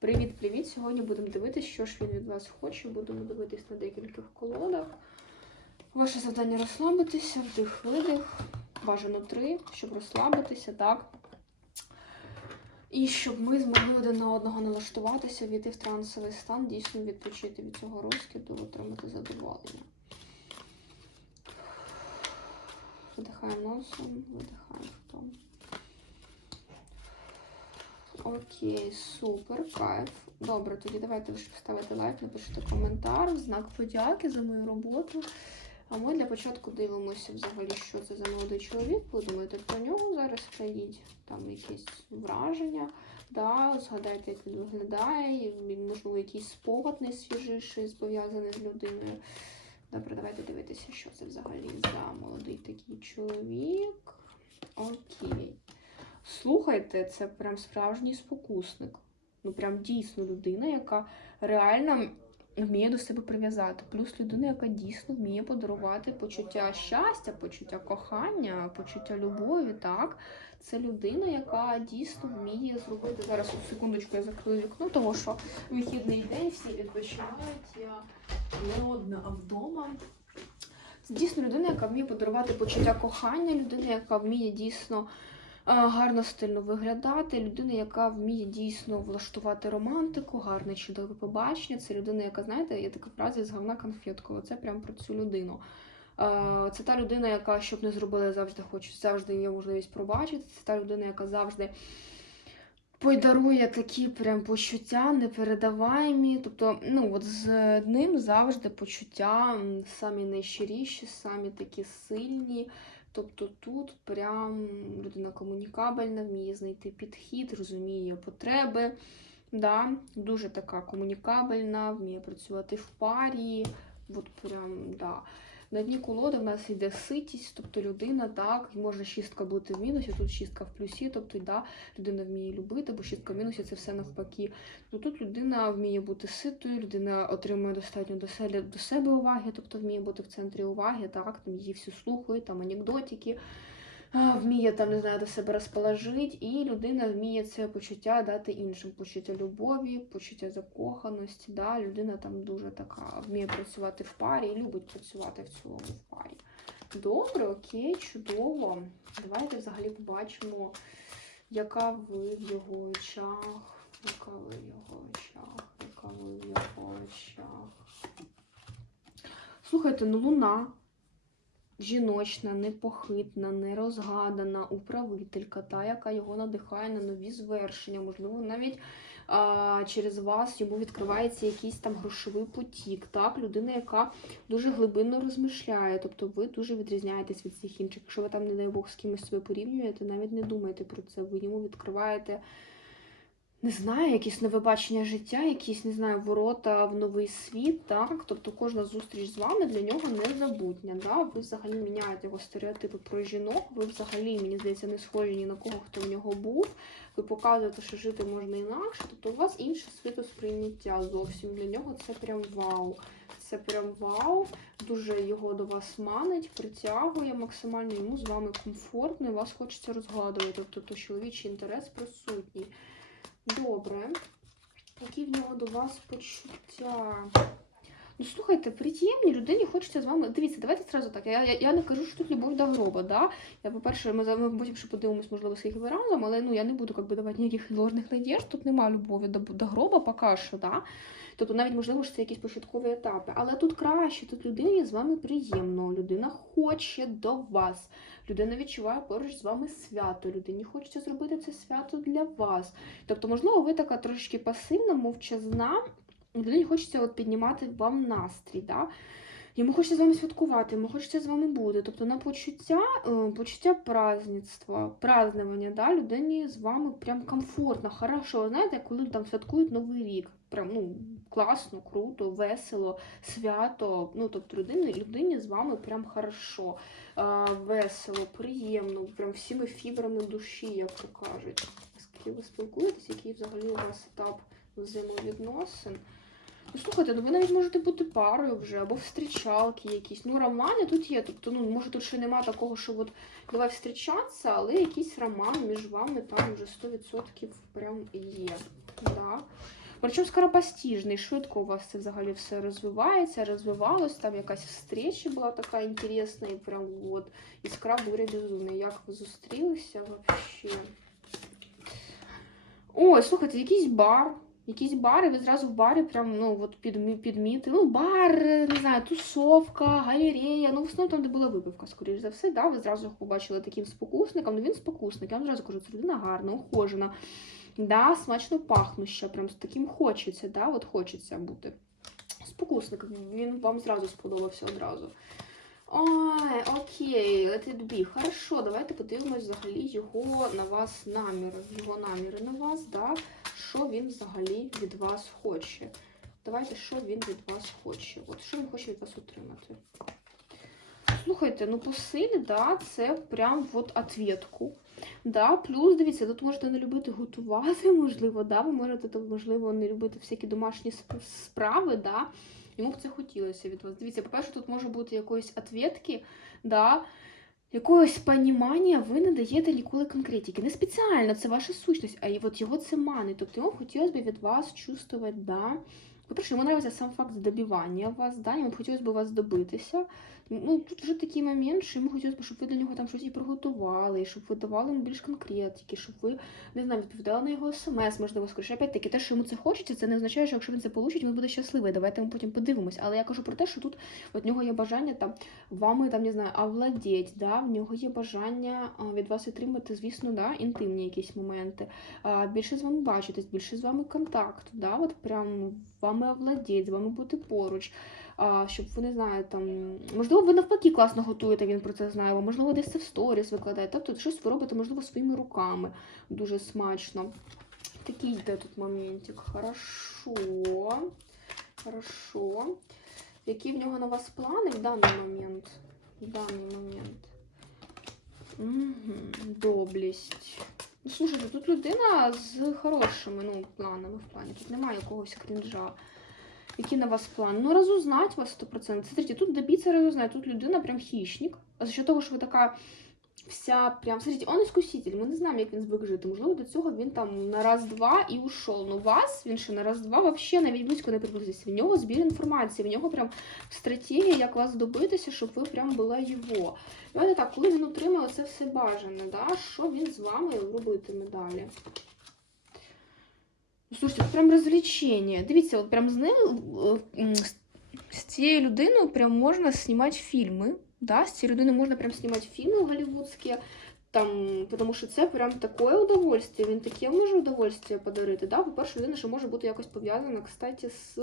Привіт-привіт! Сьогодні будемо дивитися, що ж він від вас хоче. Будемо дивитись на декількох колодах. Ваше завдання розслабитися, вдих, видих. Бажано три, щоб розслабитися, так. І щоб ми змогли один на одного налаштуватися, війти в трансовий стан, дійсно відпочити від цього розкиду, отримати задоволення. Видихаємо носом, видихаємо ртом. Окей, супер, кайф. Добре, тоді давайте, щоб ставити лайк, напишіть коментар, знак подяки за мою роботу. А ми для початку дивимося взагалі, що це за молодий чоловік. Подумайте про нього зараз скажіть там якісь враження. Да, згадайте, як він виглядає, він, можливо, якийсь спогад найсвіжіший, пов'язаний з людиною. Добре, давайте дивитися, що це взагалі за молодий такий чоловік. Окей. Слухайте, це прям справжній спокусник. Ну, прям дійсно людина, яка реально вміє до себе прив'язати. Плюс людина, яка дійсно вміє подарувати почуття щастя, почуття кохання, почуття любові. Так, це людина, яка дійсно вміє зробити. Зараз секундочку я закрию вікно, тому що вихідний день всі відпочивають. Я не одна, а вдома. Це дійсно людина, яка вміє подарувати почуття кохання, людина, яка вміє дійсно гарно стильно виглядати, людина, яка вміє дійсно влаштувати романтику, гарне чудове побачення. Це людина, яка, знаєте, є така фраза з говна конфетку. Це прям про цю людину. Це та людина, яка щоб не зробила, завжди хоче, завжди є можливість пробачити. Це та людина, яка завжди подарує такі прям почуття непередаваємі. Тобто, ну от з ним завжди почуття самі найщиріші, самі такі сильні. Тобто тут прям людина комунікабельна, вміє знайти підхід, розуміє потреби. Да, Дуже така комунікабельна, вміє працювати в парі. От прям, да. На дні колоди в нас йде ситість, тобто людина, так, може шістка бути в мінусі, тут шістка в плюсі, тобто да, людина вміє любити, бо шістка в мінусі це все навпаки. То тут людина вміє бути ситою, людина отримує достатньо до себе, до себе уваги, тобто вміє бути в центрі уваги, так, там її всі слухають, там анекдотики, вміє там, не знаю, до себе розположити, і людина вміє це почуття дати іншим. Почуття любові, почуття закоханості. Да? Людина там дуже така вміє працювати в парі і любить працювати в цілому в парі. Добре, окей, чудово. Давайте взагалі побачимо, яка ви в його очах, яка ви в його очах, яка ви в його очах. Слухайте, ну луна жіночна, непохитна, нерозгадана, управителька, та, яка його надихає на нові звершення. Можливо, навіть а, через вас йому відкривається якийсь там грошовий потік. Так, людина, яка дуже глибинно розмишляє. Тобто ви дуже відрізняєтесь від всіх інших. Якщо ви там, не дай Бог, з кимось себе порівнюєте, навіть не думайте про це. Ви йому відкриваєте. Не знаю, якісь нове бачення життя, якісь, не знаю, ворота в новий світ, так? Тобто кожна зустріч з вами для нього незабутня. Да? Ви взагалі міняєте його стереотипи про жінок, ви взагалі, мені здається, не схожі ні на кого, хто в нього був. Ви показуєте, що жити можна інакше. Тобто у вас інше світосприйняття зовсім. Для нього це прям вау. Це прям вау. Дуже його до вас манить, притягує максимально йому з вами комфортно, і вас хочеться розгадувати. Тобто то чоловічий інтерес присутній. Добре. Які в нього до вас почуття? Ну, слухайте, приємні людині хочеться з вами. Дивіться, давайте зразу так. Я, я, я не кажу, що тут любов до гроба. Да? Я, по-перше, ми, ми потім ще подивимось, можливо, скільки ви разом, але ну, я не буду как би, давати ніяких ложних надіжд. Тут немає любові до, до гроба поки що. Да? Тобто навіть можливо, що це якісь початкові етапи. Але тут краще, тут людині з вами приємно. Людина хоче до вас. Людина відчуває поруч з вами свято. Людині хочеться зробити це свято для вас. Тобто, можливо, ви така трошки пасивна, мовчазна. Людині хочеться от піднімати вам настрій. Да? Йому хочеться з вами святкувати, йому хочеться з вами бути. Тобто на почуття, е, почуття праздництва, празднування, да? людині з вами прям комфортно, хорошо. Знаєте, коли там святкують Новий рік. Прям ну, класно, круто, весело, свято. Ну, тобто людині, людині з вами прям хорошо, е, весело, приємно, прям всіми фібрами душі, як то кажуть. Скільки ви спілкуєтесь, який взагалі у вас етап взаємовідносин? Ну, слухайте, ну ви навіть можете бути парою вже, або встрічалки якісь. Ну, романи тут є. Тобто, ну, може, тут ще нема такого, що от давай встрічатися, але якийсь роман між вами там вже 100% прям є. Да? Причому скоропостіжний, швидко у вас це взагалі все розвивається, розвивалось, там якась встреча була така інтересна, і прям от іскра буря безумна. Як ви зустрілися вообще? Ой, слухайте, якийсь бар. Якісь бари, ви зразу в барі прям ну, от підмі- підмітили. Ну, бар, не знаю, тусовка, галерея. Ну, в основному там, де була випивка, скоріш за все, да, ви зразу побачили таким спокусником. Ну він спокусник. Я вам зразу кажу, це людина гарна, ухожена, да, смачно пахнуща, прям з таким хочеться, да, от хочеться бути. Спокусник, він вам зразу сподобався одразу. Ой, окей, let it be. Хорошо, давайте подивимось взагалі його на вас наміри. Його наміри на вас, да? що він взагалі від вас хоче. Давайте, що він від вас хоче. От що він хоче від вас отримати. Слухайте, ну по силі, да, це прям от ответку. Да, плюс, дивіться, тут можете не любити готувати, можливо, да, ви можете, тут, можливо, не любити всякі домашні сп- справи, да, йому б це хотілося від вас. Дивіться, по-перше, тут може бути якоїсь ответки, да, якогось понімання ви не даєте ніколи конкретики. Не спеціально, це ваша сущність, а от його це манить. Тобто йому хотілося б від вас чувствувати, да. По-перше, йому подобається сам факт добивання вас, да, йому хотілося б вас добитися. Ну, тут вже такий момент, що йому хотілося б, щоб ви для нього там щось і приготували, і щоб ви давали йому більш конкретики, щоб ви, не знаю, відповідали на його смс, можливо, скоріше. Опять-таки, те, що йому це хочеться, це не означає, що якщо він це получить, він буде щасливий. Давайте ми потім подивимось. Але я кажу про те, що тут от в нього є бажання там вами там не знаю, овладеть, да? в нього є бажання від вас отримати, звісно, да, інтимні якісь моменти. Більше з вами бачитись, більше з вами контакту, да? от прям вами овладеть, з вами бути поруч. Щоб ви не знаю, там можливо, ви навпаки класно готуєте, він про це знає, можливо, десь це в сторіс викладаєте. Тобто щось ви робите, можливо, своїми руками дуже смачно. Такий йде тут моментик. Хорошо. Хорошо. Які в нього на вас плани в даний момент? В даний момент. Угу. Доблість. Ну, слушайте, тут людина з хорошими ну, планами в плані. Тут немає якогось крінжа. Які на вас плани? Ну, розузнать вас 100%. Смотрите, тут добиться розузнать. Тут людина прям хищник. А за що того, що ви така вся прям. Смотрите, он іскуситель. Ми не знаємо, як він звик жити. Можливо, до цього він там на раз-два і ушов. Ну вас він ще на раз-два вообще навіть близько не приблизився. В нього збір інформації, в нього прям стратегія, як вас добитися, щоб ви прям була його. Давайте так, коли він отримає це все бажане, да? що він з вами робитиме далі? Ну, Слушайте, прям розвлечення. Дивіться, от прям з ним, е, з- цією людиною прям можна знімати фільми. Да? З цією людиною можна прям знімати фільми голівудські. Там, тому що це прям таке удовольствие, він таке може удовольствие подарити. Да? По-перше, людина ще може бути якось пов'язана, кстати, з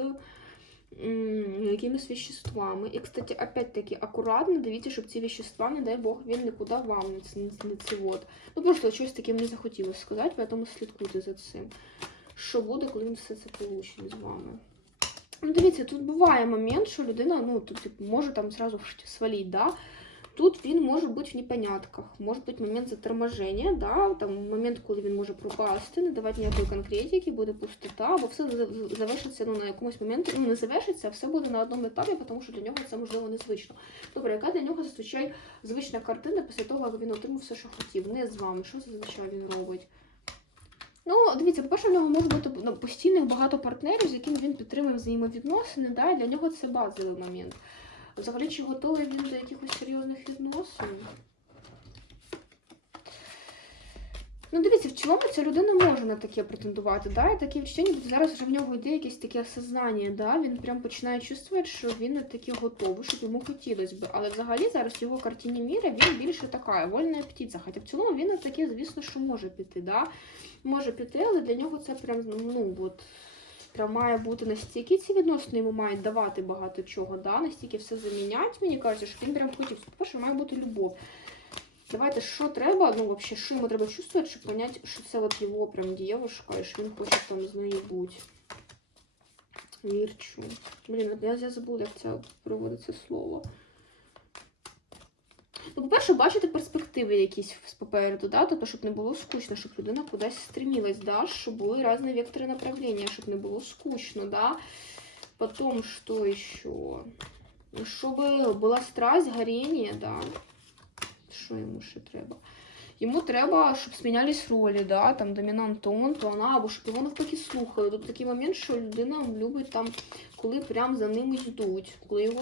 якимись веществами. І, кстати, опять-таки, акуратно дивіться, щоб ці вещества, не дай Бог, він нікуди вам не, ц- не, не це от. Ну, просто щось таке мені захотілося сказати, тому слідкуйте за цим. Що буде, коли він все це получить з вами? Ну, дивіться, тут буває момент, що людина ну, тут, типу, може там сразу свалити, да? Тут він може бути в непонятках, може бути момент заторможення, да? там момент, коли він може пропасти, не давати ніякої конкретики, буде пустота, або все завершиться ну, на якомусь моменті, ну не завершиться, а все буде на одному етапі, тому що для нього це можливо незвично. Добре, яка для нього зазвичай звична картина після того, як він отримав все, що хотів, не з вами, що зазвичай він робить? Ну, дивіться, по-перше, в нього може бути ну, постійних багато партнерів, з якими він підтримує взаємовідносини, да, для нього це базовий момент. Взагалі, чи готовий він до якихось серйозних відносин? Ну, дивіться, в цілому ця людина може на таке претендувати, да? і таке відчуття, зараз вже в нього йде якесь таке осознання, да? він прям починає чувствувати, що він не таки готовий, щоб йому хотілося б. Але взагалі зараз в його картині міра він більше така, вольна птиця. Хоча в цілому він на таке, звісно, що може піти. Да? Може піти, але для нього це прям, ну, от, прям має бути настільки ці відносини йому мають давати багато чого, да? настільки все замінять, мені кажеться, що він прям хотів. По-перше, має бути любов. Давайте, що треба, ну, вообще, що йому треба чувствувати, щоб понять, що це от його прям дівушка, і що він хоче там з нею бути. Вірчу. Блін, я, я забула, як це проводиться слово. Ну, по-перше, бачити перспективи якісь попереду, да? тобто, щоб не було скучно, щоб людина кудись стремилась, да? щоб були різні вектори направлення, щоб не було скучно, да? Потом, що еще? Щоб була страсть, горіння, да? Що йому ще треба? Йому треба, щоб змінялись ролі, да? там домінант тон, он, то вона, або щоб його навпаки слухали. Тут такий момент, що людина любить там, коли прям за ними йдуть, коли його